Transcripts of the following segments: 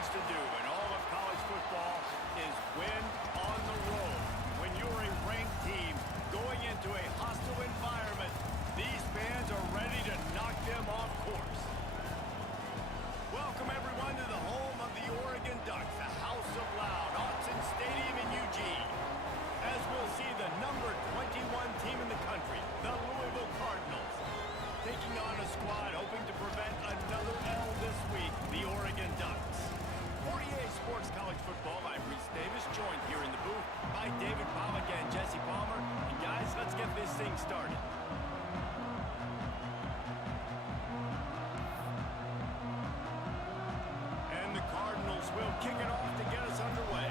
things to do in all of college football is win on the road. When you're a ranked team going into a hostile environment, these fans are ready to knock them off course. Welcome, everyone, to the home of the Oregon Ducks, the House of Loud, Autzen Stadium in Eugene. As we'll see the number 21 team in the country, the Louisville Cardinals, taking on a squad hoping to prevent another L this week, the Oregon Ducks. 48 Sports College Football, I'm Reese Davis, joined here in the booth by David Pollack and Jesse Palmer. And guys, let's get this thing started. And the Cardinals will kick it off to get us underway.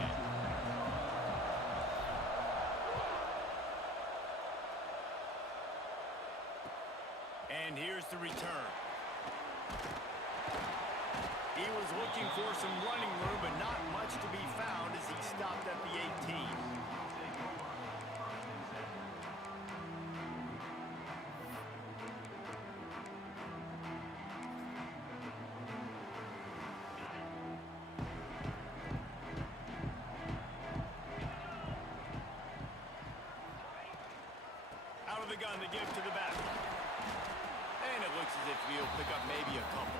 And here's the return. He was looking for some running room, but not much to be found as he stopped at the 18. Out of the gun to give to the back. And it looks as if he'll pick up maybe a couple.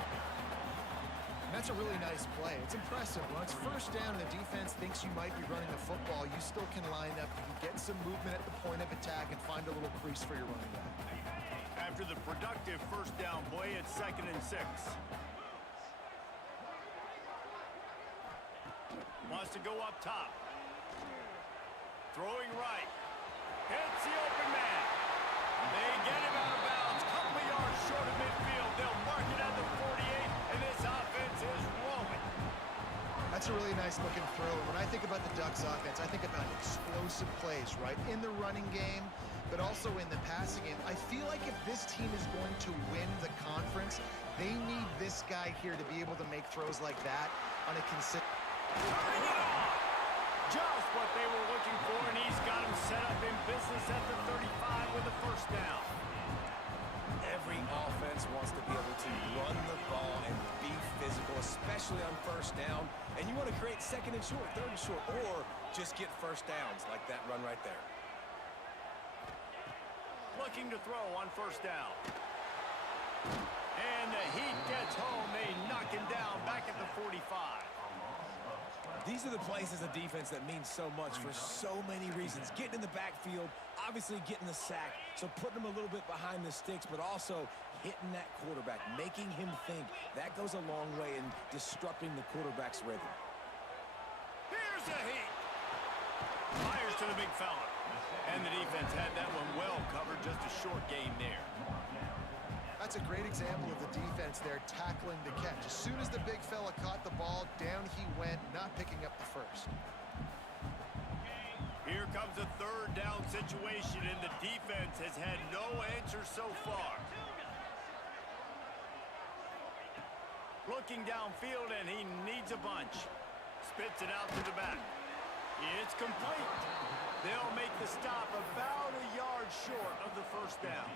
That's a really nice play. It's impressive. When it's first down and the defense thinks you might be running the football, you still can line up. You can get some movement at the point of attack and find a little crease for your running back. After the productive first down play, it's 2nd and 6. Wants to go up top. Throwing right. Hits the open man. They get him out of bounds. Couple of yards short of midfield. They'll mark it at the 48, and this offense is rolling. That's a really nice looking throw. When I think about the Ducks offense, I think about explosive plays, right? In the running game, but also in the passing game. I feel like if this team is going to win the conference, they need this guy here to be able to make throws like that on a consistent... Turning it on! Just what they were looking for, and he's got him set up in business at the 35 with a first down. Every offense wants to be able to run the ball and be physical, especially on first down. And you want to create 2nd and short, 3rd and short, or just get first downs like that run right there. Looking to throw on first down. And the heat gets home. They knock him down back at the 45. These are the plays as a defense that mean so much for so many reasons. Getting in the backfield, obviously getting the sack, so putting him a little bit behind the sticks, but also hitting that quarterback, making him think. That goes a long way in disrupting the quarterback's rhythm. Here's a heat. Fires to the big fella. And the defense had that one well covered, just a short gain there. That's a great example of the defense there tackling the catch. As soon as the big fella caught the ball, down he went, not picking up the first. Here comes a 3rd down situation, and the defense has had no answer so far. Looking downfield, and he needs a bunch. Spits it out to the back. It's complete. They'll make the stop about a yard short of the first down.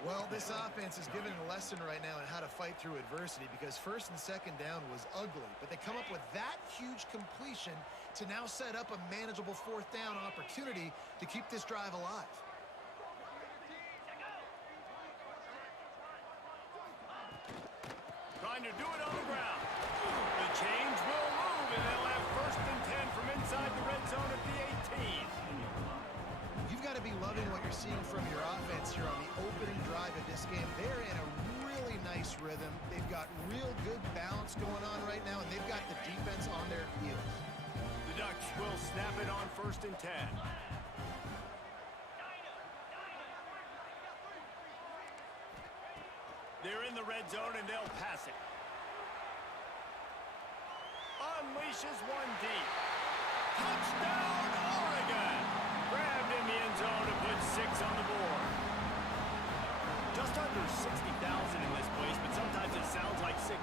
Well, this offense is giving a lesson right now on how to fight through adversity, because 1st and 2nd down was ugly, but they come up with that huge completion to now set up a manageable 4th down opportunity to keep this drive alive. Trying to do it on the ground. The change will move, and they'll have 1st and 10 from inside the red zone at the 18. You've got to be loving what you're seeing from your offense here on the opening drive of this game. They're in a really nice rhythm. They've got real good balance going on right now, and they've got the defense on their heels. The Ducks will snap it on 1st and 10. They're in the red zone, and they'll pass it. Unleashes one deep. Touchdown, Oregon! Grabbed in the end zone to put 6 on the board. Just under 60,000 in this place, but sometimes it sounds like 600,000.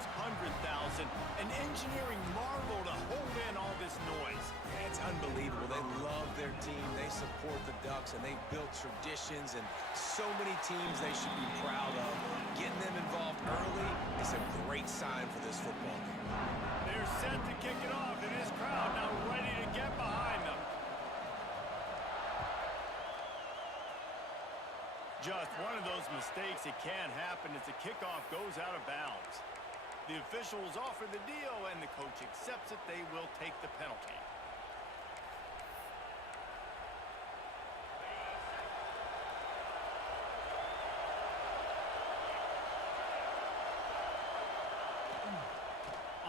An engineering marvel to hold in all this noise. It's unbelievable. They love their team. They support the Ducks, and they've built traditions and so many teams they should be proud of. Getting them involved early is a great sign for this football game. There's They're set to kick it off, and this crowd now ready to get behind them. Just one of those mistakes that can happen as the kickoff goes out of bounds. The officials offer the deal, and the coach accepts it. They will take the penalty.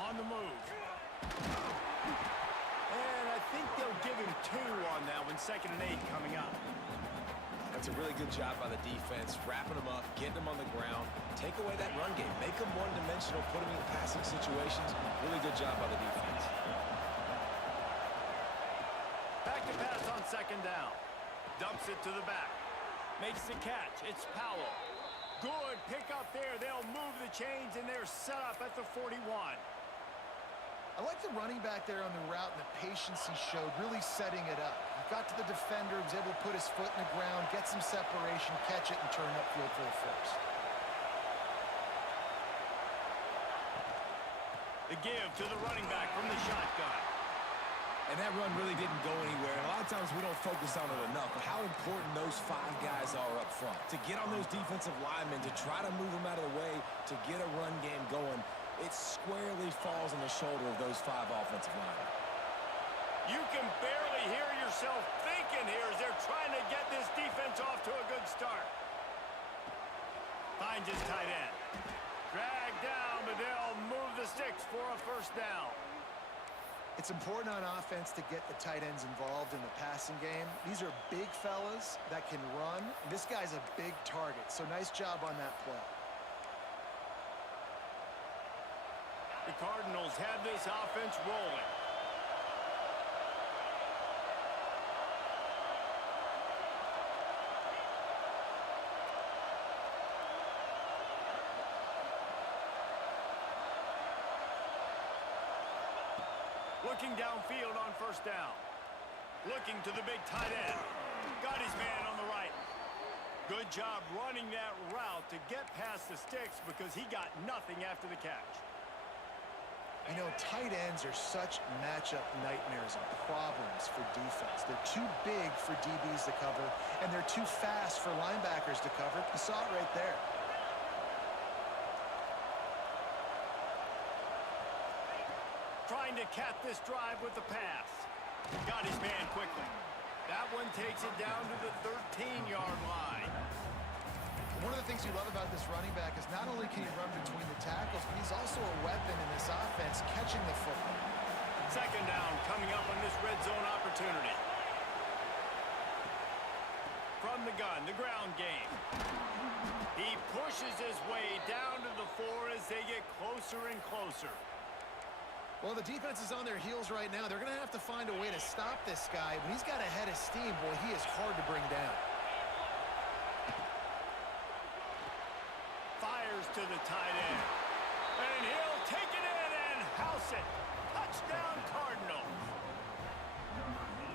On the move. And I think they'll give him 2 on that one. 2nd and 8 coming up. That's a really good job by the defense, wrapping them up, getting them on the ground, take away that run game, make them one-dimensional, put them in passing situations. Really good job by the defense. Back to pass on 2nd down. Dumps it to the back. Makes the catch. It's Powell. Good pick up there. They'll move the chains, and they're set up at the 41. I like the running back there on the route and the patience he showed, really setting it up. He got to the defender, was able to put his foot in the ground, get some separation, catch it, and turn upfield for the first. The give to the running back from the shotgun. And that run really didn't go anywhere. And a lot of times we don't focus on it enough, but how important those 5 guys are up front. To get on those defensive linemen, to try to move them out of the way, to get a run game going, it squarely falls on the shoulder of those 5 offensive linemen. You can barely hear yourself thinking here as they're trying to get this defense off to a good start. Finds his tight end. Drag down, but they'll move the sticks for a 1st down. It's important on offense to get the tight ends involved in the passing game. These are big fellas that can run. This guy's a big target, so nice job on that play. The Cardinals have this offense rolling. Looking downfield on 1st down. Looking to the big tight end. Got his man on the right. Good job running that route to get past the sticks because he got nothing after the catch. You know, tight ends are such matchup nightmares and problems for defense. They're too big for DBs to cover, and they're too fast for linebackers to cover. You saw it right there. Trying to cap this drive with the pass. Got his man quickly. That one takes it down to the 13-yard line. One of the things you love about this running back is not only can he run between the tackles, but he's also a weapon in this offense catching the football. 2nd down coming up on this red zone opportunity. From the gun, the ground game. He pushes his way down to the 4 as they get closer and closer. Well, the defense is on their heels right now. They're going to have to find a way to stop this guy. When he's got a head of steam, boy, he is hard to bring down. Fires to the tight end. And he'll take it in and house it. Touchdown, Cardinals.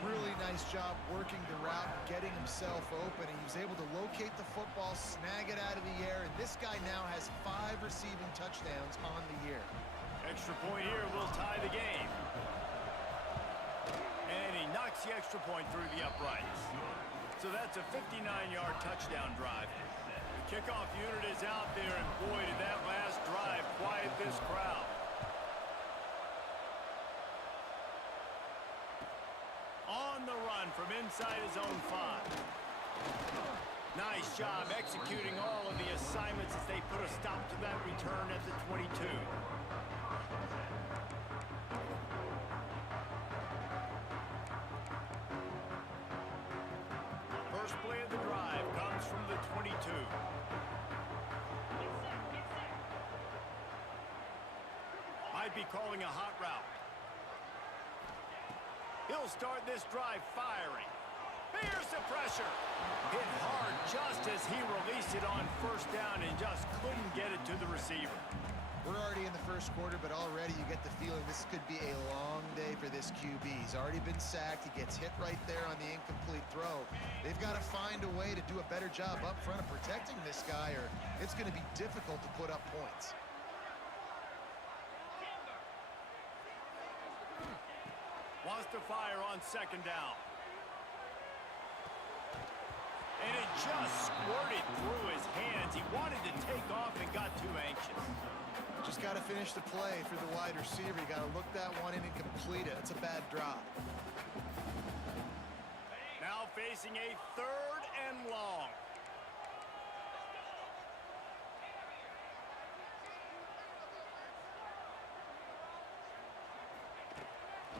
Really nice job working the route and getting himself open. And he was able to locate the football, snag it out of the air, and this guy now has 5 receiving touchdowns on the year. Extra point here will tie the game. And he knocks the extra point through the uprights. So that's a 59-yard touchdown drive. The kickoff unit is out there, and boy, did that last drive quiet this crowd. On the run from inside his own 5. Nice job executing all of the assignments as they put a stop to that return at the 22. First play of the drive comes from the 22. Might be calling a hot route. He'll start this drive firing. Here's the pressure. Hit hard just as he released it on 1st down and just couldn't get it to the receiver. We're already in the 1st quarter, but already you get the feeling this could be a long day for this QB. He's already been sacked. He gets hit right there on the incomplete throw. They've got to find a way to do a better job up front of protecting this guy, or it's going to be difficult to put up points. pause to fire on second down. And it just squirted through his hands. He wanted to take off and got too anxious. Just got to finish the play for the wide receiver. You got to look that one in and complete it. It's a bad drop. Now facing a 3rd and long.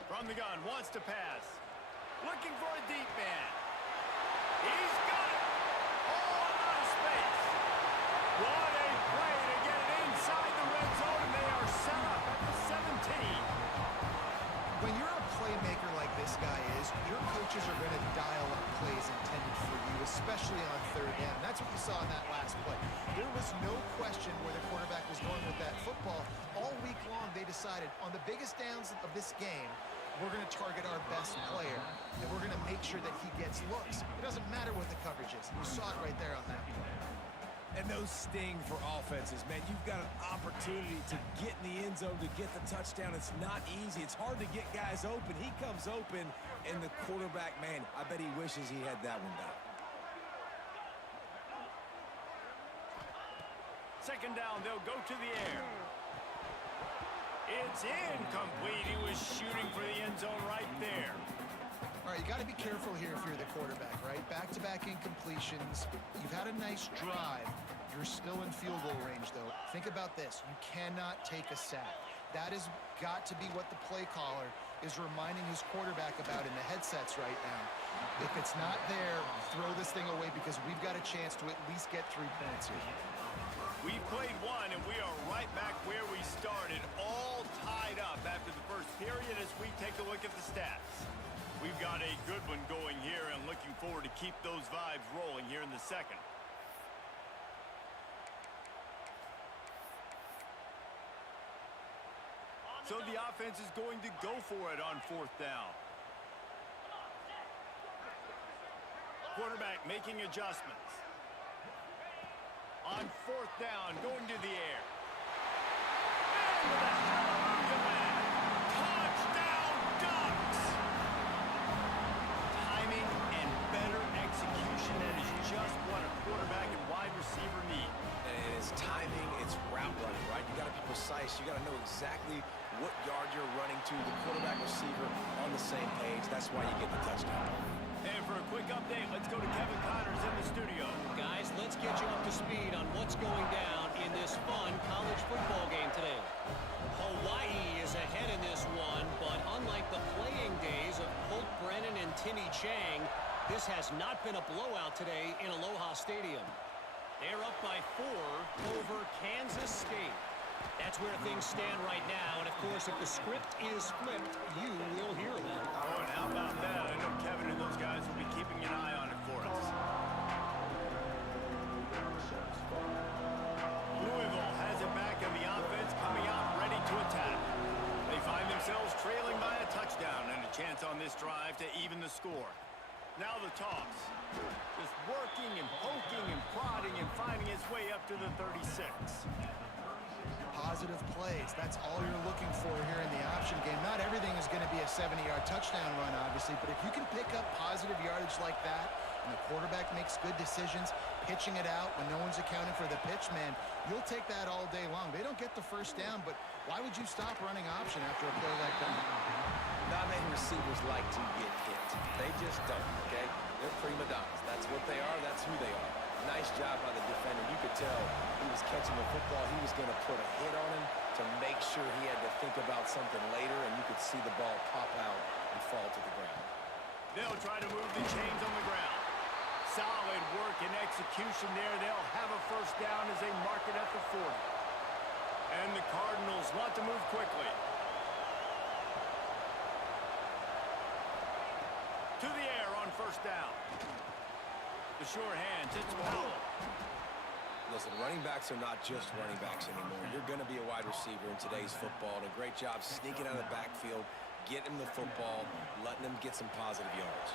From the gun, wants to pass. Looking for a deep man. He's got it. Oh, a lot of space. What a play to get it inside the red zone, and they are set up at the 17. When you're a playmaker like this guy is, your coaches are going to dial up plays intended for you, especially on 3rd down. That's what you saw in that last play. There was no question where the quarterback was going with that football. All week long, they decided on the biggest downs of this game, we're going to target our best player, and we're going to make sure that he gets looks. It doesn't matter what the coverage is. You saw it right there on that play. And those sting for offenses, man. You've got an opportunity to get in the end zone, to get the touchdown. It's not easy. It's hard to get guys open. He comes open, and the quarterback, man, I bet he wishes he had that one back. Second down, they'll go to the air. It's incomplete. He was shooting for the end zone right there. All right, you got to be careful here if you're the quarterback, right? Back-to-back incompletions. You've had a nice drive. You're still in field goal range, though. Think about this. You cannot take a sack. That has got to be what the play caller is reminding his quarterback about in the headsets right now. If it's not there, throw this thing away because we've got a chance to at least get 3 points here. We've played one, and we are right back where we started, all tied up after the first period as we take a look at the stats. We've got a good one going here and looking forward to keep those vibes rolling here in the second. So the offense is going to go for it on 4th down. Quarterback making adjustments. On 4th down, going to the air. And with a hallelujah man. Touchdown, Ducks! Timing and better execution, that is just what a quarterback and wide receiver need. And it's timing, it's route running, right? You got to be precise. You got to know exactly what yard you're running to. The quarterback receiver on the same page. That's why you get the touchdown. And for a quick update, let's go to Kevin Connors in the studio. Guys, let's get you up to speed on what's going down in this fun college football game today. Hawaii is ahead in this one, but unlike the playing days of Colt Brennan and Timmy Chang, this has not been a blowout today in Aloha Stadium. They're up by 4 over Kansas State. That's where things stand right now, and of course, if the script is flipped, you will hear that. Oh, and how about that? I know Kevin and those guys will be keeping an eye on it for us. Louisville has it back in the offense, coming out ready to attack. They find themselves trailing by a touchdown and a chance on this drive to even the score. Now the toss. Just working and poking and prodding and finding its way up to the 36. Positive plays. That's all you're looking for here in the option game. Not everything is going to be a 70-yard touchdown run, obviously, but if you can pick up positive yardage like that and the quarterback makes good decisions, pitching it out when no one's accounting for the pitch, man, you'll take that all day long. They don't get the first down, but why would you stop running option after a play like that? Not many receivers like to get hit. They just don't, okay? They're prima donnas. That's what they are. That's who they are. Nice job by the defender. You could tell he was catching the football. He was going to put a hit on him to make sure he had to think about something later, and you could see the ball pop out and fall to the ground. They'll try to move the chains on the ground. Solid work and execution there. They'll have a first down as they mark it at the 40. And the Cardinals want to move quickly. To the air on first down. The sure hands, it's Powell. Listen, running backs are not just running backs anymore. You're going to be a wide receiver in today's football. And a great job sneaking out of the backfield, getting him the football, letting him get some positive yards.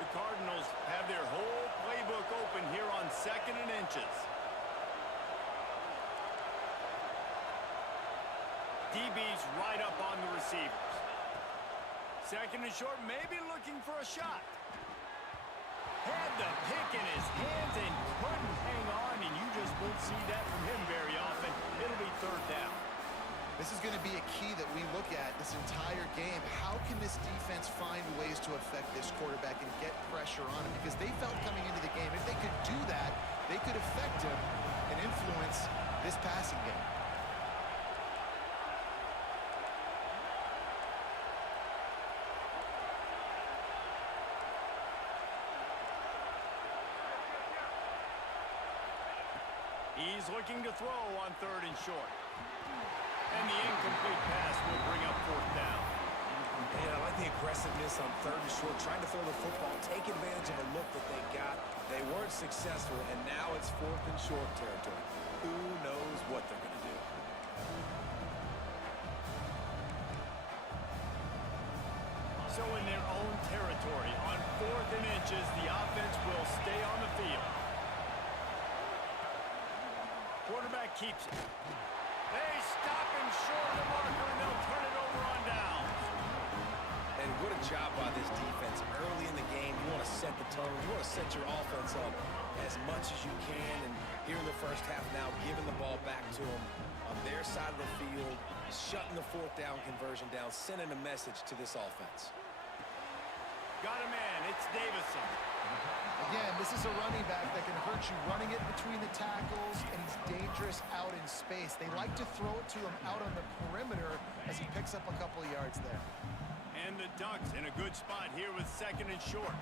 The Cardinals have their whole playbook open here on 2nd and inches. DB's right up on the receivers. Second and short, maybe looking for a shot. Had the pick in his hands and couldn't hang on, and you just won't see that from him very often. It'll be third down. This is going to be a key that we look at this entire game. How can this defense find ways to affect this quarterback and get pressure on him? Because they felt coming into the game, if they could do that, they could affect him and influence this passing game. He's looking to throw on third and short. And the incomplete pass will bring up fourth down. And I like the aggressiveness on third and short, trying to throw the football, take advantage of a look that they got. They weren't successful, and now it's fourth and short territory. Who knows what they're going to do? So in their own territory, on fourth and inches, the offense will stay on the field. Quarterback keeps it. They stop him short of the marker, and they'll turn it over on downs. And what a job by this defense. Early in the game, you want to set the tone. You want to set your offense up as much as you can. And here in the first half now, giving the ball back to them on their side of the field, shutting the fourth down conversion down, sending a message to this offense. Got a man. It's Davison. Again, this is a running back that can hurt you running it between the tackles, and he's dangerous out in space. They like to throw it to him out on the perimeter as he picks up a couple of yards there. And the Ducks in a good spot here with second and short.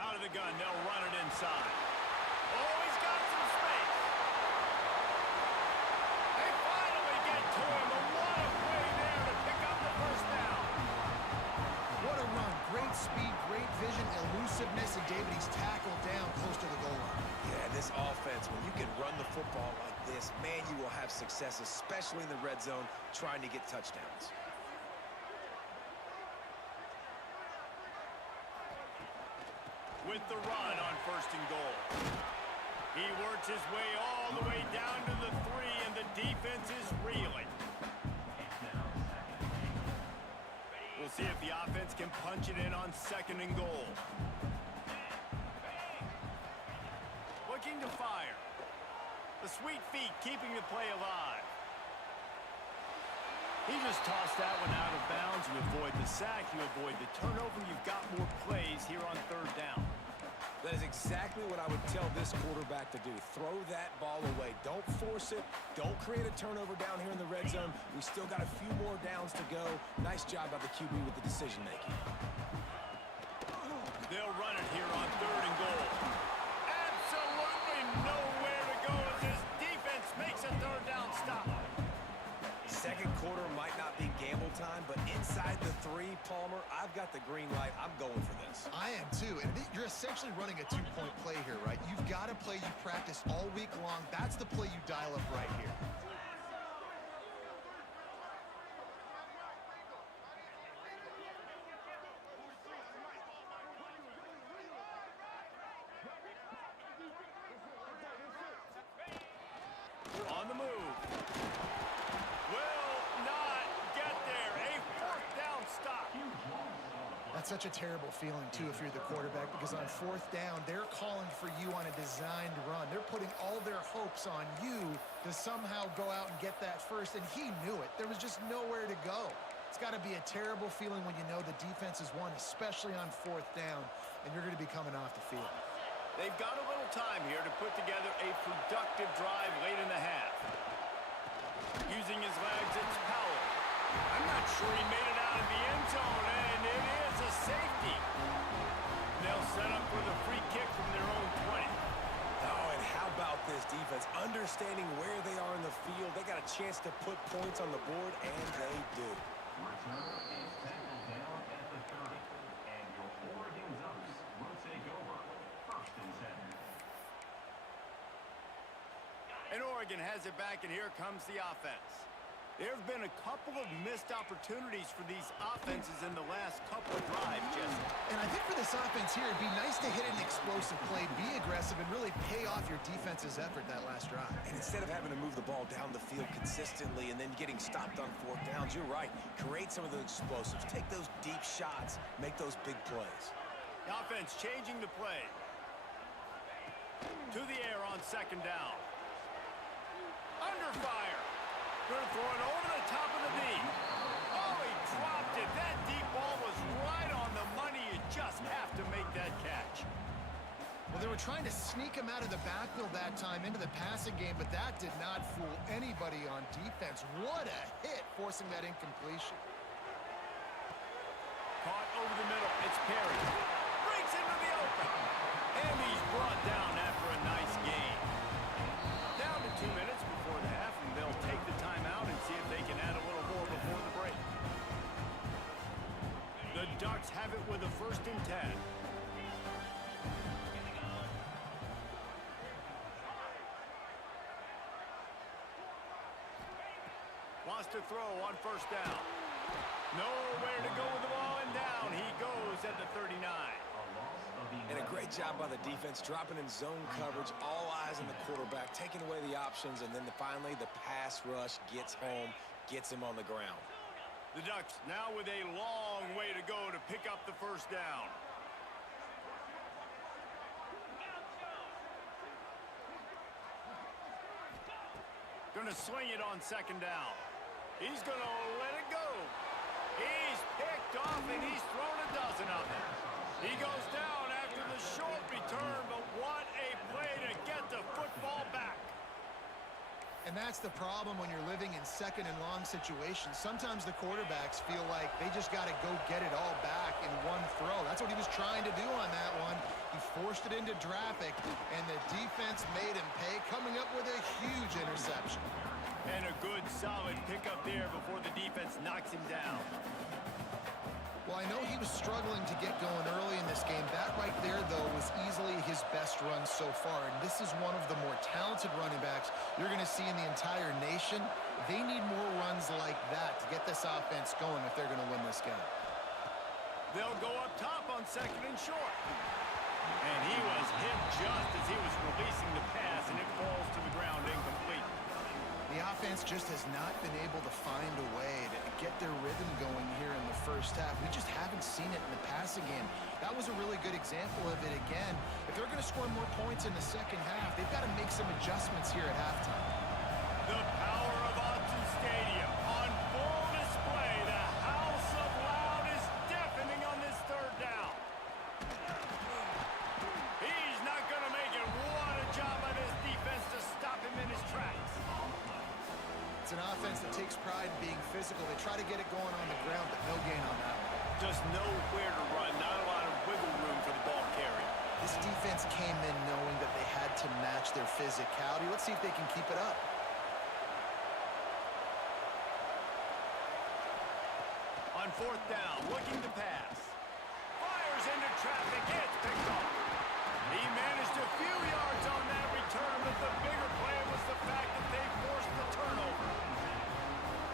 Out of the gun, they'll run it inside. Oh, he's got some space. They finally get to him. A lot of play there to pick up the first down. What a run. Great speed, great vision, elusiveness, and David, he's tackled down close to the goal line. Yeah, this offense, when you can run the football like this, man, you will have success, especially in the red zone, trying to get touchdowns. With the run on first and goal. He works his way all the way down to the 3, and the defense is reeling. We'll see if the offense can punch it in on second and goal. Looking to fire. The sweet feet keeping the play alive. He just tossed that one out of bounds. You avoid the sack, you avoid the turnover. You've got more plays here on third down. That is exactly what I would tell this quarterback to do. Throw that ball away. Don't force it. Don't create a turnover down here in the red zone. We still got a few more downs to go. Nice job by the QB with the decision-making. They'll run it here on third and goal. Absolutely nowhere to go as this defense makes a third down stop. Second quarter might not be gamble time, but inside the 3, Palmer, I've got the green light. I'm going for this. I am too, and you're essentially running a 2-point play here, right? You've got to play you practice all week long. That's the play you dial up right here. On the move. Will not get there. A fourth down stop. That's such a terrible feeling, too, if you're the quarterback, because on fourth down, they're calling for you on a designed run. They're putting all their hopes on you to somehow go out and get that first, and he knew it. There was just nowhere to go. It's got to be a terrible feeling when you know the defense has won, especially on fourth down, and you're going to be coming off the field. They've got a little time here to put together a productive drive late in the half. Using his legs, it's Powell. I'm not sure he made it out of the end zone, and it is a safety. They'll set up for the free kick from their own 20. Oh, and how about this defense? Understanding where they are in the field. They got a chance to put points on the board, and they do. Return is tackled down at the 30, and your Oregon Ducks will take over first and 10. And Oregon has it back, and here comes the offense. There have been a couple of missed opportunities for these offenses in the last couple of drives, Jesse. And I think for this offense here, it'd be nice to hit an explosive play, be aggressive, and really pay off your defense's effort that last drive. And instead of having to move the ball down the field consistently and then getting stopped on fourth downs, you're right. Create some of those explosives. Take those deep shots. Make those big plays. The offense changing the play. To the air on second down. Under fire. Going to throw it over the top of the knee. Oh, he dropped it. That deep ball was right on the money. You just have to make that catch. Well, they were trying to sneak him out of the backfield that time into the passing game, but that did not fool anybody on defense. What a hit, forcing that incompletion. Caught over the middle. It's Perry. Breaks into the open. And he's brought down after a nice gain. Down to 2 minutes before the half, and they'll take the timeout and see if they can add a little more before the break. The Ducks have it with a 1st and 10. Wants to throw on 1st down. Nowhere to go with the ball, and down he goes at the 39. And a great job by the defense, dropping in zone coverage, all eyes on the quarterback, taking away the options, and then finally the pass rush gets home, gets him on the ground. The Ducks now with a long way to go to pick up the 1st down. Gonna swing it on 2nd down. He's gonna let it go. He's picked off, and he's thrown a dozen of them. He goes down after the short return, but what a play to get the football back. And that's the problem when you're living in 2nd and long situations. Sometimes the quarterbacks feel like they just got to go get it all back in one throw. That's what he was trying to do on that one. He forced it into traffic, and the defense made him pay, coming up with a huge interception. And a good, solid pickup there before the defense knocks him down. Well, I know he was struggling to get going early in this game. That right there, though, was easily his best run so far. And this is one of the more talented running backs you're going to see in the entire nation. They need more runs like that to get this offense going if they're going to win this game. They'll go up top on 2nd and short. And he was hit just as he was releasing the pass, and it falls to the ground incomplete. The offense just has not been able to find a way to get their rhythm going here in the 1st half. We just haven't seen it in the passing game. That was a really good example of it again. If they're going to score more points in the 2nd half, they've got to make some adjustments here at halftime. The power of Autzen Stadium on full display. The house of loud is deafening on this 3rd down. He's not going to make it. What a job by this defense to stop him in his tracks. It's an offense that takes pride in being physical. They try to get it going on the ground, but no gain on that one. Just nowhere to run. Not a lot of wiggle room for the ball carrier. This defense came in knowing that they had to match their physicality. Let's see if they can keep it up. On 4th down, looking to pass. Fires into traffic. It's picked off. He managed a few yards on that return, but the bigger play was the fact that they forced the turnover.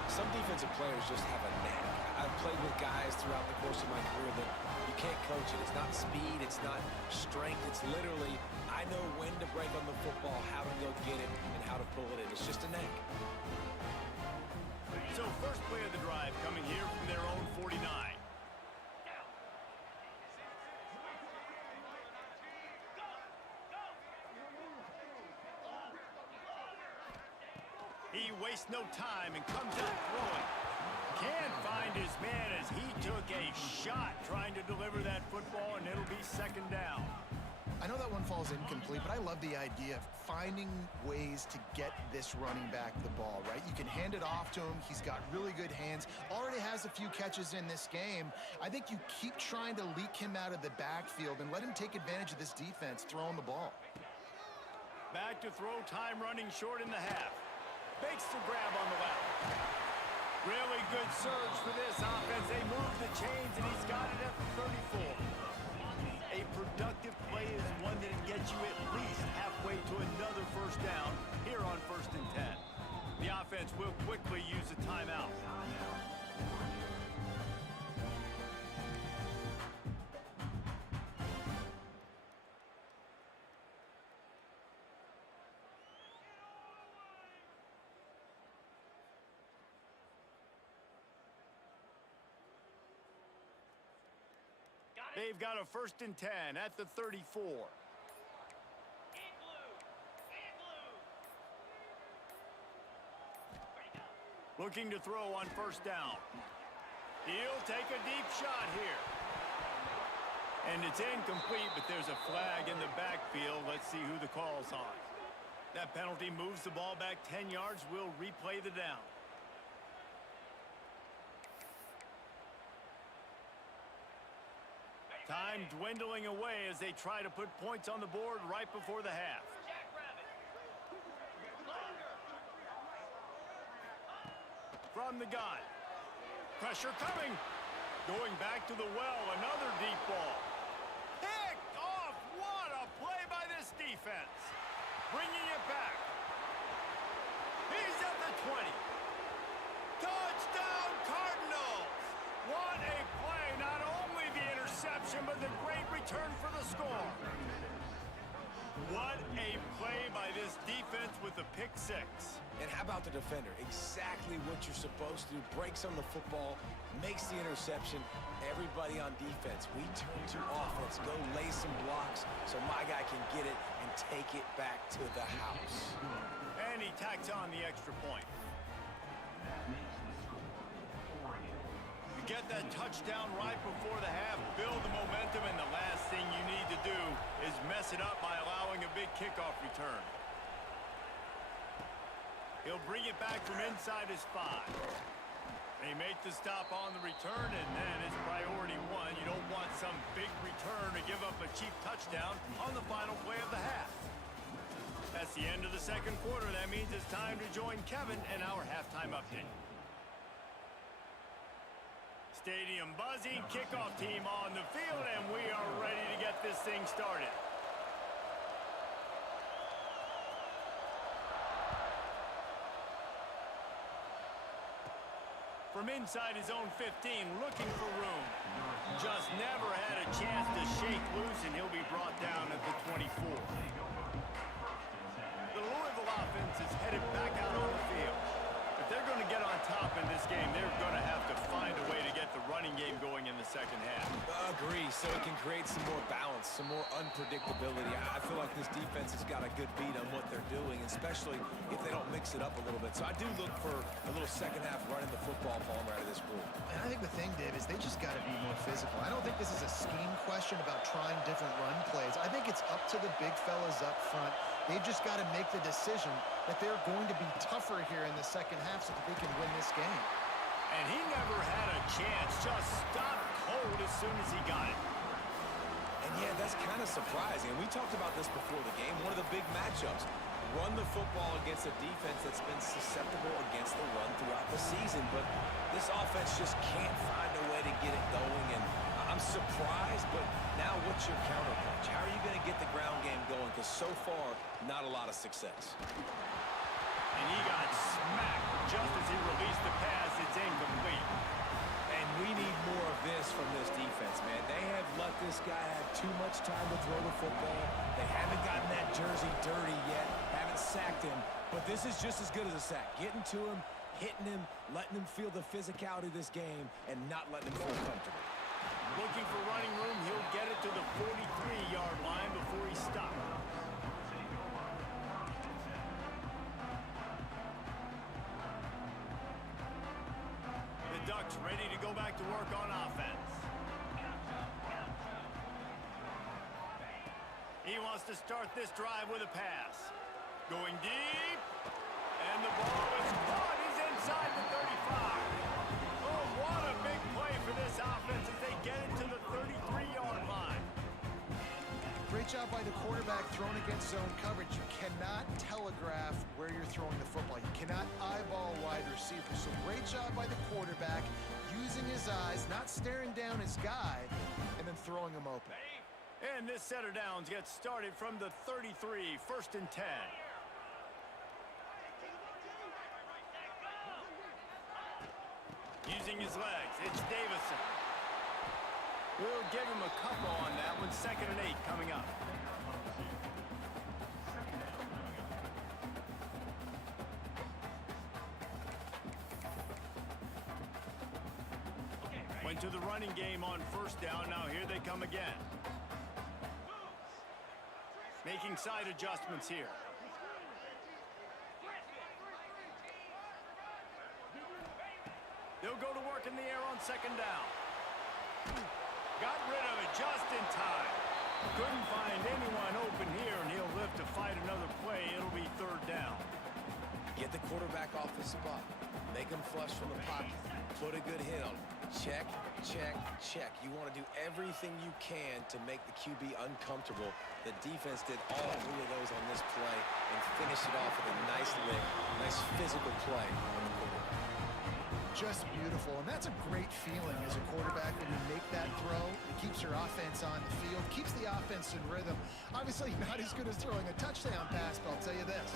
Some defensive players just have a knack. I've played with guys throughout the course of my career that you can't coach it. It's not speed, it's not strength. It's literally, I know when to break on the football, how to go get it, and how to pull it in. It's just a knack. So 1st play of the drive coming here from their own 49. He wastes no time and comes out throwing. Can't find his man as he took a shot trying to deliver that football, and it'll be 2nd down. I know that one falls incomplete, but I love the idea of finding ways to get this running back the ball, right? You can hand it off to him. He's got really good hands. Already has a few catches in this game. I think you keep trying to leak him out of the backfield and let him take advantage of this defense throwing the ball. Back to throw, time running short in the half. Bakes the grab on the left. Really good surge for this offense. They move the chains, and he's got it at the 34. A productive play is one that gets you at least halfway to another 1st down here on 1st and 10. The offense will quickly use a timeout. They've got a 1st and 10 at the 34. Looking to throw on 1st down. He'll take a deep shot here. And it's incomplete, but there's a flag in the backfield. Let's see who the call's on. That penalty moves the ball back 10 yards. We'll replay the down. Time dwindling away as they try to put points on the board right before the half. From the gun. Pressure coming. Going back to the well. Another deep ball. Picked off. What a play by this defense. Bringing it back. He's at the 20. Touchdown Cardinals. What a play. Not only the interception, but the great return for the score. What a play by this defense with the pick 6. And how about the defender? Exactly what you're supposed to do. Breaks on the football, makes the interception. Everybody on defense, we turn to offense. Go lay some blocks so my guy can get it and take it back to the house. And he tacks on the extra point. You get that touchdown right before the half, build the momentum, and the last thing you need to do is mess it up by allowing a big kickoff return. He'll bring it back from inside his 5. They make the stop on the return, and then it's priority 1. You don't want some big return to give up a cheap touchdown on the final play of the half. That's the end of the 2nd quarter. That means it's time to join Kevin and our halftime update. Stadium buzzing, kickoff team on the field, and we are ready to get this thing started. From inside his own 15, looking for room. Just never had a chance to shake loose, and he'll be brought down at the 24. The Louisville offense is headed back out on the field. If they're going to get on top in this game, they're going to have to find a way to get the running game going in the 2nd half. Agree, so it can create some more balance, some more unpredictability. I feel like this defense has got a good beat on what they're doing, especially if they don't mix it up a little bit. So I do look for a little 2nd half running the football Palmer out of this group. And I think the thing, Dave, is they just got to be more physical. I don't think this is a scheme question about trying different run plays. I think it's up to the big fellas up front. They've just got to make the decision that they're going to be tougher here in the 2nd half so that they can win this game. And he never had a chance, just stopped cold as soon as he got it. And yeah, that's kind of surprising. And we talked about this before the game, one of the big matchups. Run the football against a defense that's been susceptible against the run throughout the season. But this offense just can't find a way to get it going. And I'm surprised, but now what's your counterpunch? How are you going to get the ground game going? Because so far, not a lot of success. And he got smacked just as he released the pass. It's incomplete. And we need more of this from this defense, man. They have let this guy have too much time to throw the football. They haven't gotten that jersey dirty yet, haven't sacked him. But this is just as good as a sack. Getting to him, hitting him, letting him feel the physicality of this game, and not letting him feel comfortable. Looking for running room, he'll get it to the 43-yard line before he stopped. The Ducks ready to go back to work on offense. He wants to start this drive with a pass. Going deep, and the ball is caught. He's inside the 35. Oh, what a big play for this offense as they get it to the 33-yard line. Great job by the quarterback throwing against zone coverage. You cannot telegraph where you're throwing the football. You cannot eyeball wide receivers. So great job by the quarterback using his eyes, not staring down his guy, and then throwing him open. And this set of downs gets started from the 33, 1st and 10. Using his legs, it's Davison. We'll give him a couple on that one. 2nd and 8 coming up. Went to the running game on 1st down. Now here they come again. Making side adjustments here. They'll go to work in the air on 2nd down. Got rid of it just in time. Couldn't find anyone open here, and he'll live to fight another play. It'll be 3rd down. Get the quarterback off the spot. Make him flush from the pocket. Put a good hit on him. Check, check, check. You want to do everything you can to make the QB uncomfortable. The defense did all 3 of those on this play and finished it off with a nice lick, nice physical play on the quarterback. Just beautiful, and that's a great feeling as a quarterback when you make that throw. It keeps your offense on the field, keeps the offense in rhythm. Obviously not as good as throwing a touchdown pass, but I'll tell you this,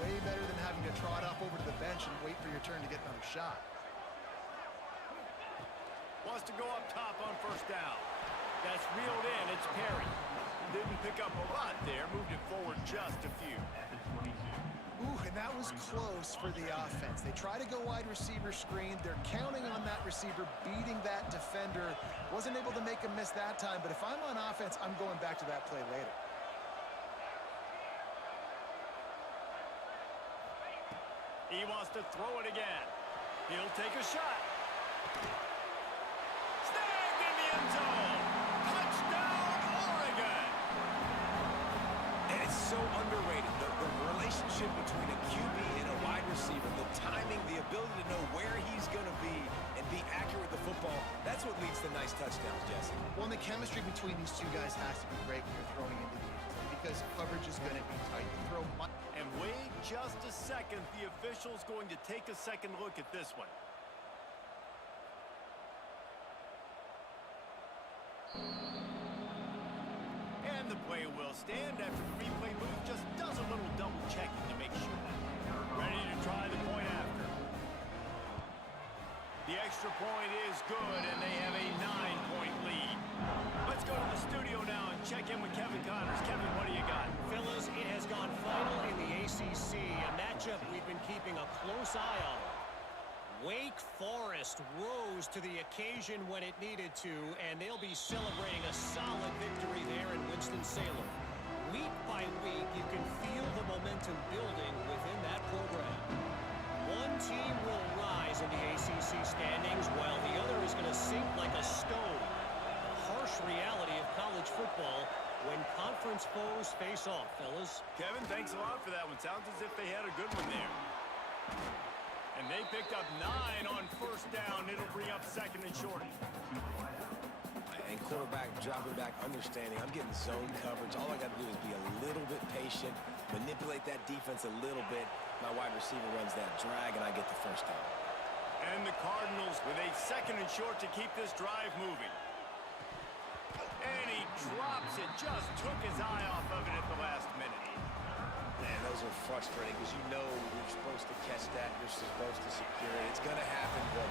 way better than having to trot up over to the bench and wait for your turn to get another shot. Wants to go up top on 1st down. That's reeled in. It's Perry. Didn't pick up a lot there. Moved it forward just a few. Ooh, and that was close for the offense. They try to go wide receiver screen. They're counting on that receiver beating that defender. Wasn't able to make him miss that time, but if I'm on offense, I'm going back to that play later. He wants to throw it again. He'll take a shot. Snagged in the end zone. Touchdown, Oregon. And it's so underrated. The relationship between a QB and a wide receiver, the timing, the ability to know where he's going to be and be accurate with the football, that's what leads to nice touchdowns, Jesse. Well, and the chemistry between these two guys has to be great when you're throwing into the end zone because coverage is going to be tight. You throw And wait just a second. The official's going to take a second look at this one. And the play will stand after the replay move just does a little double checking to make sure. Ready to try the point after. The extra point is good, and they have a 9-point lead. Let's go to the studio now and check in with Kevin Connors. Kevin, what do you got? Fellas, it has gone final in the ACC, a matchup we've been keeping a close eye on. Wake Forest rose to the occasion when it needed to, and they'll be celebrating a solid victory there in Winston-Salem. Week by week, you can feel the momentum building within that program. One team will rise in the ACC standings, while the other is going to sink like a stone. The harsh reality of college football when conference foes face off, fellas. Kevin, thanks a lot for that one. Sounds as if they had a good one there. And they picked up 9 on 1st down. It'll bring up 2nd and short. And quarterback dropping back, understanding. I'm getting zone coverage. All I got to do is be a little bit patient, manipulate that defense a little bit. My wide receiver runs that drag, and I get the 1st down. And the Cardinals with a 2nd and short to keep this drive moving. And he drops it. Just took his eye off of it at the last minute. Man, those are frustrating because you know you're supposed to catch that. You're supposed to secure it. It's going to happen, but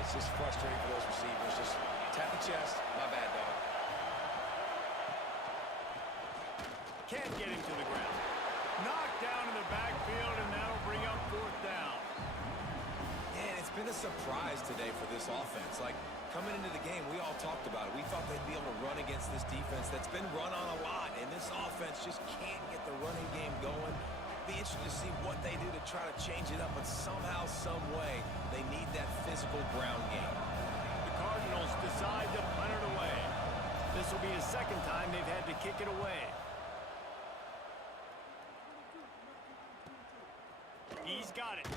it's just frustrating for those receivers. Just tap the chest. My bad, dog. Can't get him to the ground. Knocked down in the backfield, and that'll bring up 4th down. Man, it's been a surprise today for this offense. Like, coming into the game, we all talked about it. We thought they'd be able to run against this defense that's been run on a lot, and this offense just can't get the running game going. Be interested to see what they do to try to change it up, but somehow, some way, they need that physical ground game. The Cardinals decide to punt it away. This will be the 2nd time they've had to kick it away. He's got it.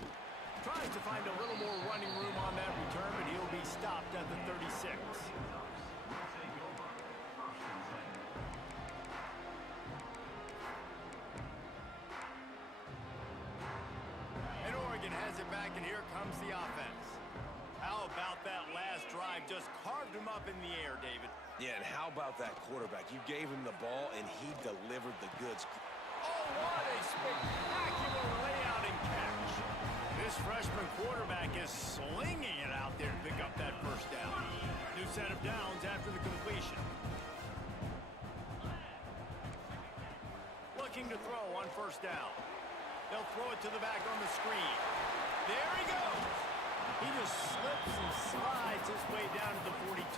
Tries to find a little more running room on that return, but he'll be stopped at the 36. And Oregon has it back, and here comes the offense. How about that last drive? Just carved him up in the air, David. Yeah, and how about that quarterback? You gave him the ball, and he delivered the goods. Oh, what a spectacular layout and catch. This freshman quarterback is slinging it out there to pick up that first down. New set of downs after the completion. Looking to throw on first down. They'll throw it to the back on the screen. There he goes. He just slips and slides his way down to the 42.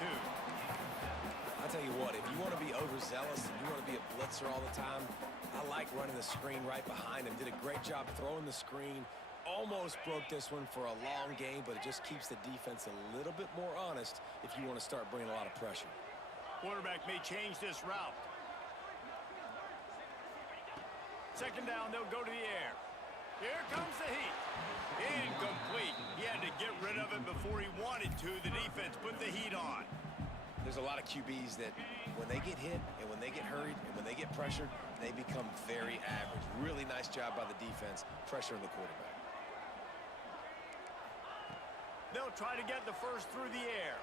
I'll tell you what, if you want to be overzealous and you want to be a blitzer all the time, I like running the screen right behind him. Did a great job throwing the screen. Almost broke this one for a long game, but it just keeps the defense a little bit more honest if you want to start bringing a lot of pressure. Quarterback may change this route. Second down, they'll go to the air. Here comes the heat. Incomplete. He had to get rid of it before he wanted to. The defense put the heat on. There's a lot of QBs that when they get hit and when they get hurried and when they get pressured, they become very average. Really nice job by the defense, pressuring the quarterback. They'll try to get the first through the air.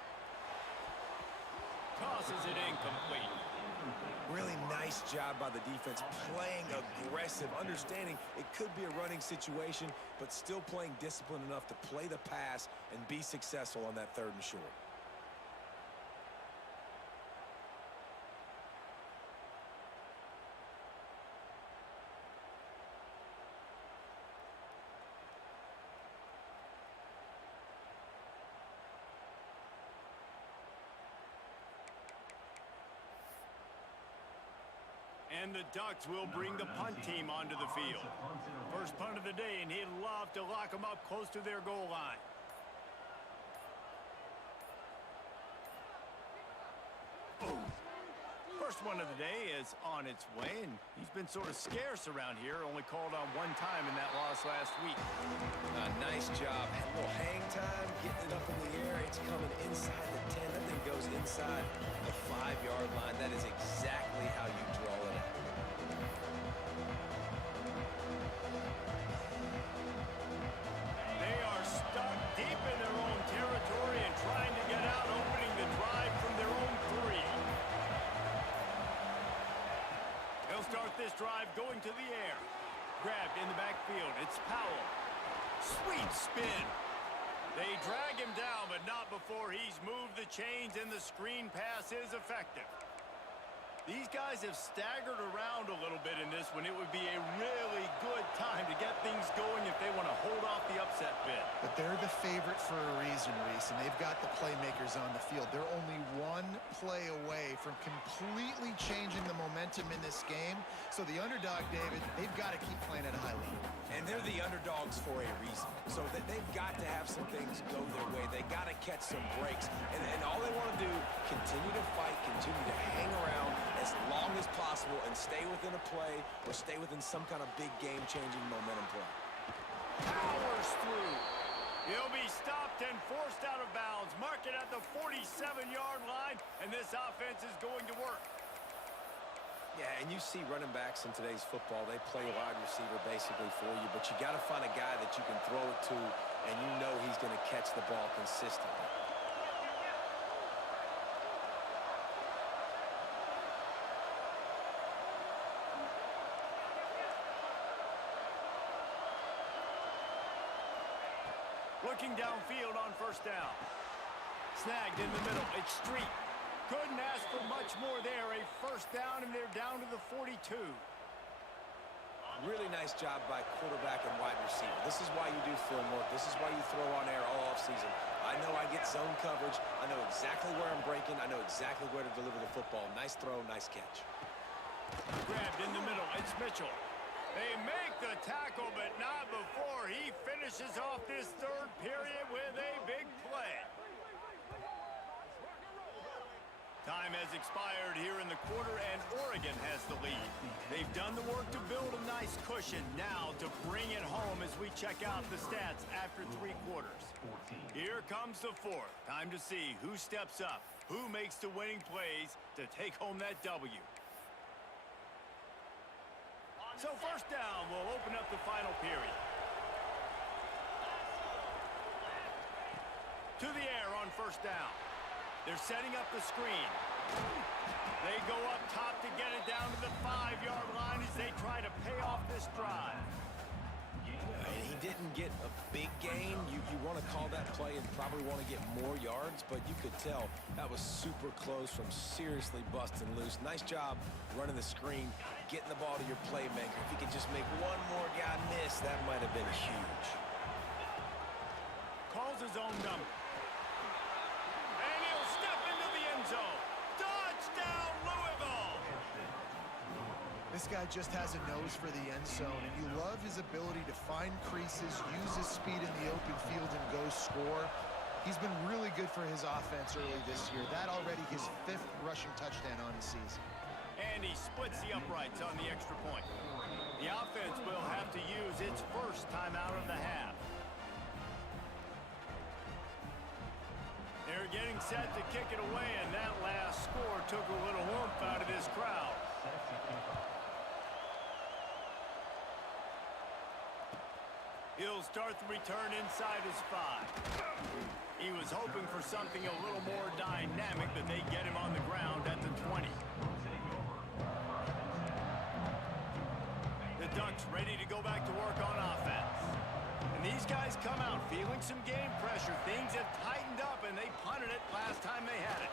Tosses it incomplete. Really nice job by the defense, playing aggressive, understanding it could be a running situation, but still playing disciplined enough to play the pass and be successful on that 3rd and short. And the Ducks will bring the punt team onto the field. First punt of the day, and he'd love to lock them up close to their goal line. Boom. First one of the day is on its way, and he's been sort of scarce around here, only called on one time in that loss last week. Nice job. A little hang time, getting it up in the air. It's coming inside the 10. That thing goes inside the 5-yard line. That is exactly how you draw it out. They are stuck deep in their own territory and trying to get out, opening the drive from their own 3. They'll start this drive going to the air. Grabbed in the backfield. It's Powell. Sweet spin. They drag him down, but not before he's moved the chains, and the screen pass is effective. These guys have staggered around a little bit in this one. It would be a really good time to get things going if they want to hold off the upset bid. But they're the favorite for a reason, Reese, and they've got the playmakers on the field. They're only one play away from completely changing the momentum in this game. So the underdog, David, they've got to keep playing at a high level. And they're the underdogs for a reason. So that they've got to have some things go their way. They got to catch some breaks. And all they want to do, continue to fight, continue to hang around as long as possible and stay within a play or stay within some kind of big game-changing momentum play. Powers through. He'll be stopped and forced out of bounds. Mark it at the 47-yard line, and this offense is going to work. Yeah, and you see running backs in today's football, they play wide receiver basically for you, but you got to find a guy that you can throw it to, and you know he's going to catch the ball consistently. Looking downfield on first down. Snagged in the middle. It's Street. Couldn't ask for much more there. A first down, and they're down to the 42. Really nice job by quarterback and wide receiver. This is why you do film work. This is why you throw on air all offseason. I know I get zone coverage. I know exactly where I'm breaking. I know exactly where to deliver the football. Nice throw, nice catch. Grabbed in the middle. It's Mitchell. They make the tackle, but not before he finishes off this third period with a big play. Time has expired here in the quarter, and Oregon has the lead. They've done the work to build a nice cushion. Now to bring it home as we check out the stats after 3 quarters. Here comes the fourth. Time to see who steps up, who makes the winning plays to take home that W. So first down will open up the final period. To the air on first down. They're setting up the screen. They go up top to get it down to the 5-yard line as they try to pay off this drive. And he didn't get a big gain. You want to call that play and probably want to get more yards, but you could tell that was super close from seriously busting loose. Nice job running the screen, getting the ball to your playmaker. If he could just make one more guy miss, that might have been huge. Calls his own number. And he'll step into the end zone. Touchdown, Louisville! This guy just has a nose for the end zone, and you love his ability to find creases, use his speed in the open field, and go score. He's been really good for his offense early this year. That already his 5th rushing touchdown on the season. And he splits the uprights on the extra point. The offense will have to use its first timeout of the half. They're getting set to kick it away, and that last score took a little oomph out of this crowd. He'll start the return inside his 5. He was hoping for something a little more dynamic, but they get him on the ground at the 20. The Ducks ready to go back to work on offense. And these guys come out feeling some game pressure. Things have tightened up, and they punted it last time they had it.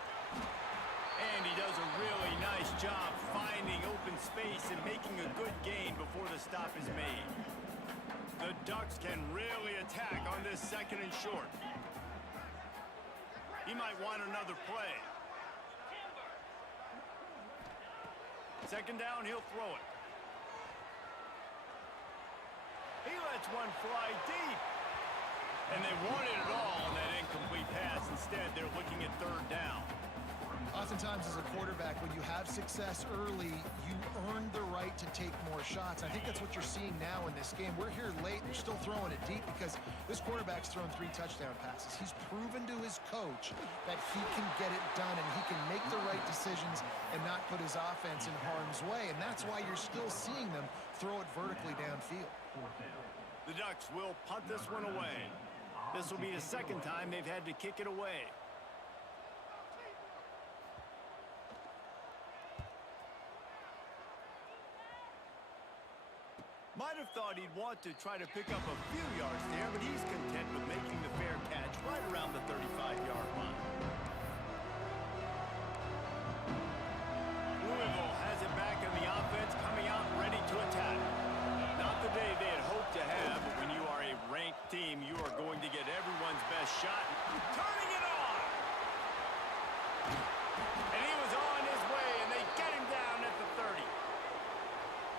And he does a really nice job finding open space and making a good gain before the stop is made. The Ducks can really attack on this 2nd and short. He might want another play. 2nd down, he'll throw it. He lets one fly deep. And they wanted it all on that incomplete pass. Instead, they're looking at 3rd down. Oftentimes as a quarterback, when you have success early, you earn the right to take more shots. I think that's what you're seeing now in this game. We're here late, and they're still throwing it deep because this quarterback's thrown 3 touchdown passes. He's proven to his coach that he can get it done and he can make the right decisions and not put his offense in harm's way. And that's why you're still seeing them throw it vertically downfield. The Ducks will punt this one away. This will be the 2nd time they've had to kick it away. Might have thought he'd want to try to pick up a few yards there, but he's content with making the fair catch right around the 35-yard line. Louisville has it back in the offense, coming out ready to attack. Not the day they had hoped to have, but when you are a ranked team, you are going to get everyone's best shot. Turning it on! And he was on his way, and they get him down at the 30.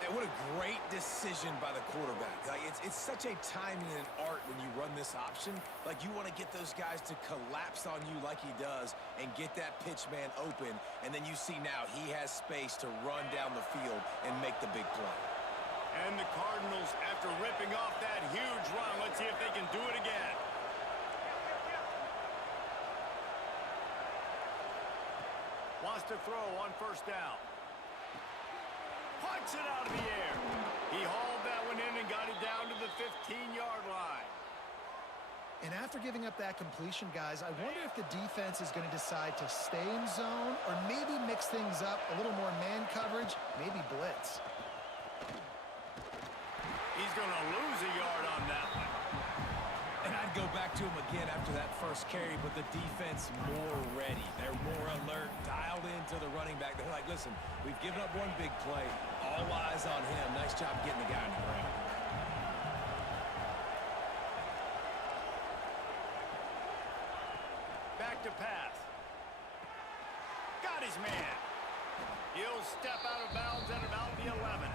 And what a great decision by the quarterback. Like, it's such a timing and art when you run this option. Like, you want to get those guys to collapse on you like he does and get that pitch man open. And then you see now he has space to run down the field and make the big play. And the Cardinals, after ripping off that huge run, let's see if they can do it again. Wants to throw on 1st down. Punts it out of the air. He hauled that one in and got it down to the 15-yard line. And after giving up that completion, guys, I wonder if the defense is going to decide to stay in zone or maybe mix things up, a little more man coverage, maybe blitz. He's going to lose a yard on that one. And I'd go back to him again after that first carry, but the defense more ready. They're more alert, dialed into the running back. They're like, listen, we've given up one big play. All eyes on him. Nice job getting the guy on the ground. Back to pass. Got his man. He'll step out of bounds at about the 11.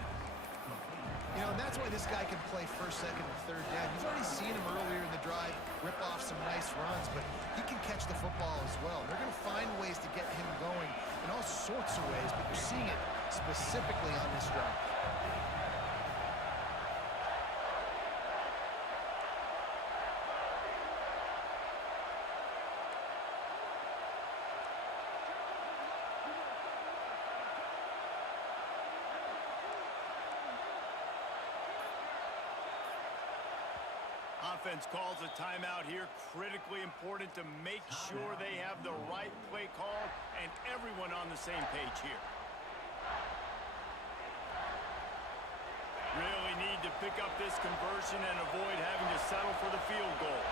You know, and that's why this guy can play 1st, 2nd, and 3rd down. You've already seen him earlier in the drive rip off some nice runs, but he can catch the football as well. They're going to find ways to get him going in all sorts of ways, but you're seeing it specifically on this drive. Offense calls a timeout here. Critically important to make sure they have the right play call and everyone on the same page here. Really need to pick up this conversion and avoid having to settle for the field goal.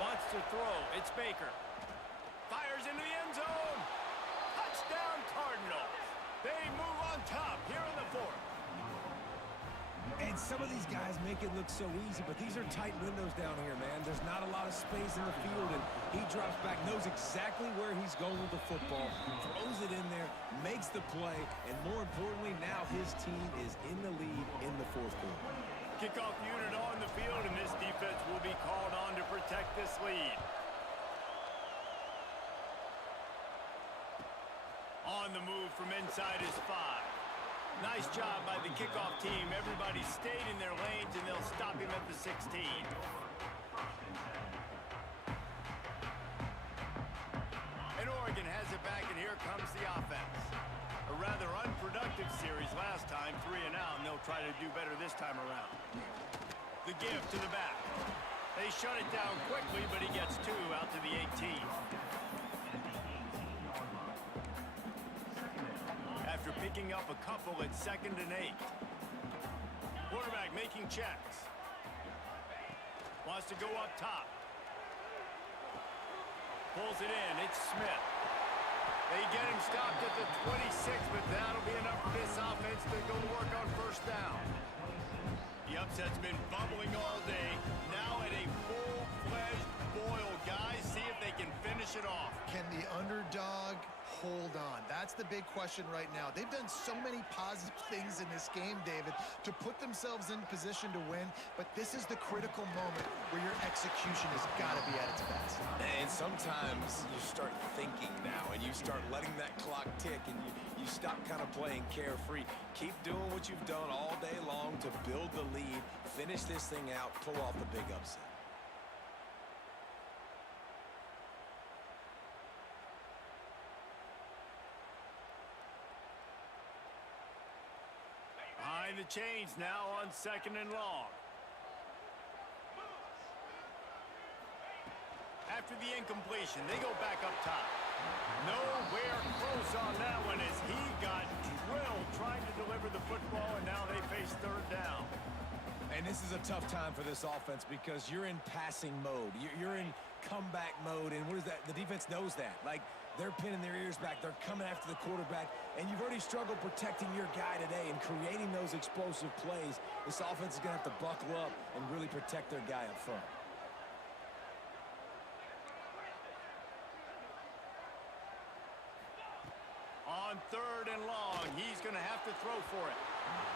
Wants to throw. It's Baker. Fires into the end zone. Touchdown, Cardinals. They move on top here in the fourth. And some of these guys make it look so easy, but these are tight windows down here, man. There's not a lot of space in the field, and he drops back, knows exactly where he's going with the football, throws it in there, makes the play, and more importantly, now his team is in the lead in the fourth quarter. Kickoff unit on the field, and this defense will be called on to protect this lead. On the move from inside his 5. Nice job by the kickoff team. Everybody stayed in their lanes, and they'll stop him at the 16. And Oregon has it back, and here comes the offense. A rather unproductive series last time, 3 and out, and they'll try to do better this time around. The give to the back. They shut it down quickly, but he gets 2 out to the 18. After picking up a couple at 2nd and 8. Quarterback making checks. Wants to go up top. Pulls it in. It's Smith. They get him stopped at the 26, but that'll be enough for this offense to go to work on 1st down. The upset's been bubbling all day. Now at a full-fledged boil. Guys, see if they can finish it off. Can the underdog hold on? That's the big question right now. They've done so many positive things in this game, David, to put themselves in position to win, but this is the critical moment where your execution has got to be at its best. And sometimes you start thinking now, and you start letting that clock tick, and you stop kind of playing carefree. Keep doing what you've done all day long to build the lead, finish this thing out, pull off the big upset. Behind the chains now on 2nd and long. After the incompletion, they go back up top. Nowhere close on that one as he got drilled trying to deliver the football, and now they face 3rd down. And this is a tough time for this offense because you're in passing mode. You're in comeback mode, and what is that? The defense knows that. Like, they're pinning their ears back. They're coming after the quarterback, and you've already struggled protecting your guy today and creating those explosive plays. This offense is going to have to buckle up and really protect their guy up front. On 3rd and long, he's going to have to throw for it.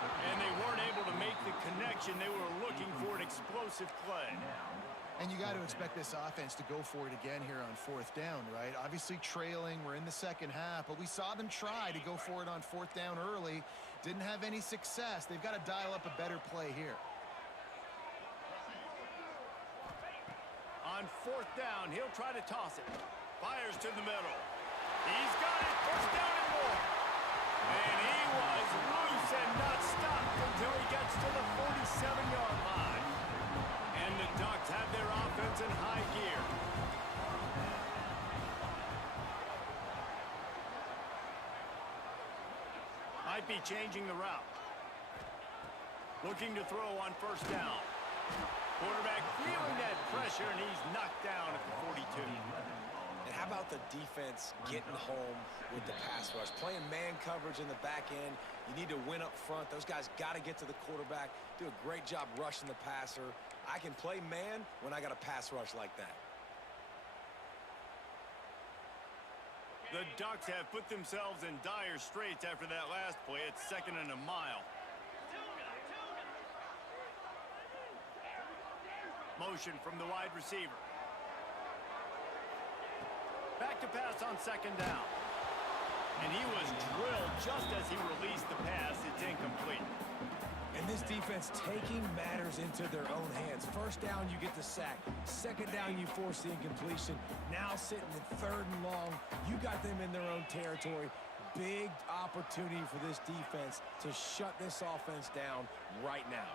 And they weren't able to make the connection. They were looking for an explosive play. And you got to expect this offense to go for it again here on 4th down, right? Obviously trailing, we're in the 2nd half, but we saw them try to go for it on 4th down early. Didn't have any success. They've got to dial up a better play here. On 4th down, he'll try to toss it. Fires to the middle. He's got it. 1st down and more. And he was loose and not stopped until he gets to the 47-yard line. And the Ducks have their offense in high gear. Might be changing the route. Looking to throw on 1st down. Quarterback feeling that pressure, and he's knocked down at the 42. And how about the defense getting home with the pass rush? Playing man coverage in the back end. You need to win up front. Those guys got to get to the quarterback. Do a great job rushing the passer. I can play man when I got a pass rush like that. The Ducks have put themselves in dire straits after that last play. It's 2nd and a mile. Motion from the wide receiver. Back to pass on 2nd down. And he was drilled just as he released the pass. It's incomplete. And this defense taking matters into their own hands. 1st down, you get the sack. 2nd down, you force the incompletion. Now sitting at 3rd and long, you got them in their own territory. Big opportunity for this defense to shut this offense down right now.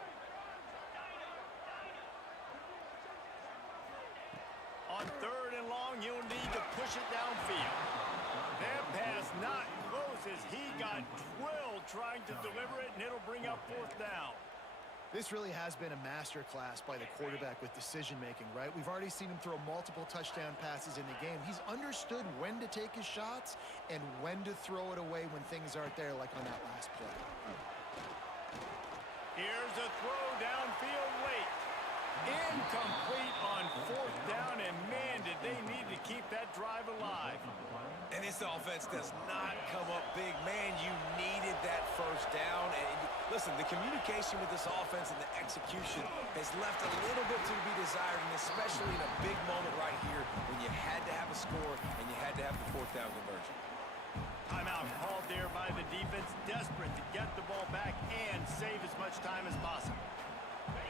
On 3rd and long, you'll need to push it downfield. That pass not close as he got twilled trying to deliver it, and it'll bring up 4th down. This really has been a master class by the quarterback with decision-making, right? We've already seen him throw multiple touchdown passes in the game. He's understood when to take his shots and when to throw it away when things aren't there, like on that last play. Here's a throw downfield late. Incomplete on 4th down, and man, did they need to keep that drive alive. And this offense does not come up big. Man, you needed that 1st down. And listen, the communication with this offense and the execution has left a little bit to be desired, and especially in a big moment right here when you had to have a score and you had to have the 4th down conversion. Timeout called there by the defense, desperate to get the ball back and save as much time as possible.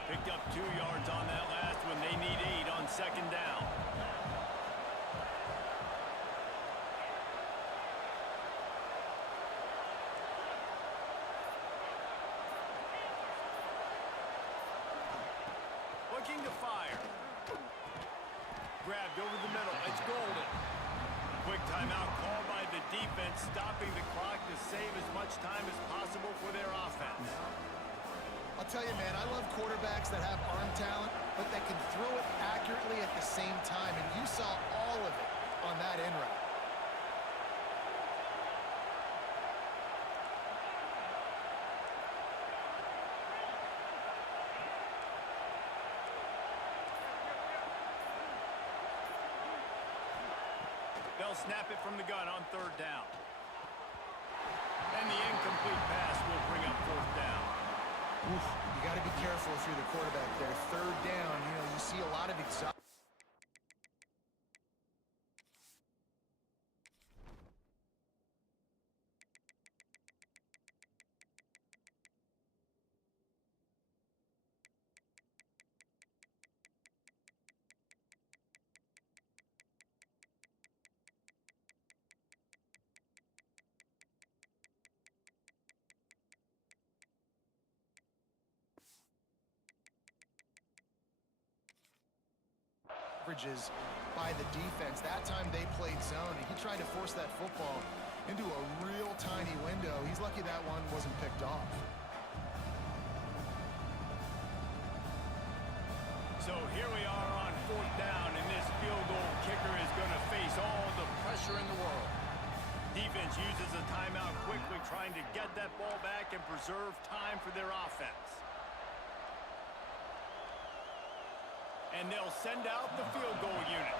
Picked up 2 yards on that last one. They need 8 on 2nd down. Looking to fire. Grabbed over the middle. It's Golden. Quick timeout called by the defense, stopping the clock to save as much time as possible for their offense. I'll tell you, man, I love quarterbacks that have arm talent, but that can throw it accurately at the same time, and you saw all of it on that in route. They'll snap it from the gun on 3rd down. And the incomplete pass will bring up 4th down. Oof, you got to be careful if you're the quarterback there. 3rd down, you see a lot of exhaustion. By the defense. That time they played zone, and he tried to force that football into a real tiny window. He's lucky that one wasn't picked off. So here we are on 4th down, and this field goal kicker is going to face all the pressure in the world. Defense uses a timeout quickly, trying to get that ball back and preserve time for their offense. And they'll send out the field goal unit.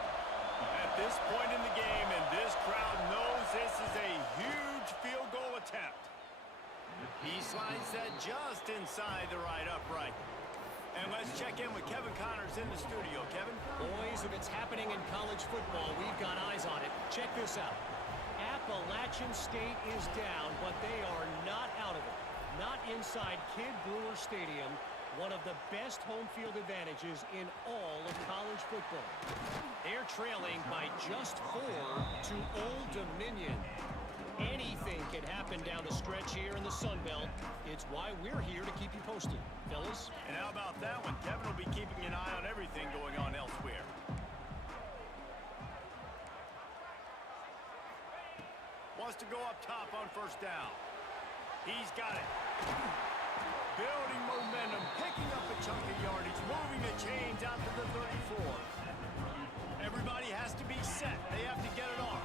At this point in the game, and this crowd knows this is a huge field goal attempt. He slides that just inside the right upright. And let's check in with Kevin Connors in the studio. Kevin? Boys, if it's happening in college football, we've got eyes on it. Check this out. Appalachian State is down, but they are not out of it. Not inside Kid Brewer Stadium. One of the best home field advantages in all of college football. They're trailing by just 4 to Old Dominion. Anything can happen down the stretch here in the Sun Belt. It's why we're here to keep you posted, fellas. And how about that one? Kevin will be keeping an eye on everything going on elsewhere. Wants to go up top on 1st down. He's got it. Building momentum, picking up a chunk of yardage, moving the chains out to the 34. Everybody has to be set. They have to get it off.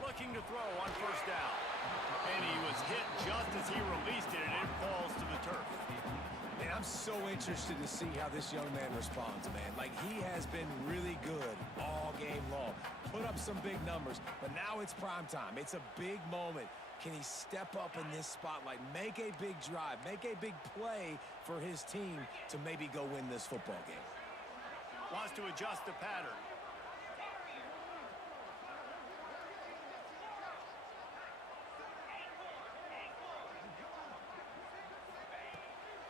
Looking to throw on 1st down. And he was hit just as he released it, and it falls to the turf. And I'm so interested to see how this young man responds, man. Like, he has been really good all game long. Put up some big numbers, but now it's prime time. It's a big moment. Can he step up in this spotlight, make a big drive, make a big play for his team to maybe go win this football game? Wants to adjust the pattern.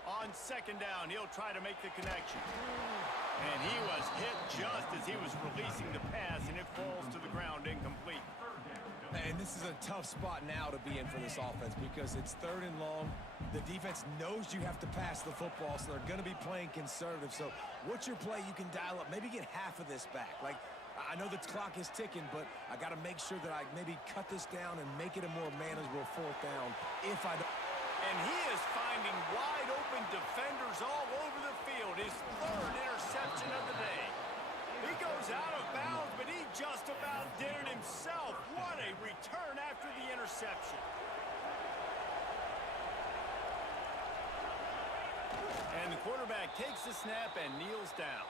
On 2nd down, he'll try to make the connection. And he was hit just as he was releasing the pass, and it falls to the ground incomplete. And this is a tough spot now to be in for this offense because it's 3rd and long. The defense knows you have to pass the football, so they're going to be playing conservative. So what's your play you can dial up? Maybe get half of this back. Like, I know the clock is ticking, but I got to make sure that I maybe cut this down and make it a more manageable 4th down if I don't. And he is finding wide open defenders all over the field. His 3rd interception of the day. He goes out of bounds, but he just about did it himself. What a return after the interception. And the quarterback takes the snap and kneels down.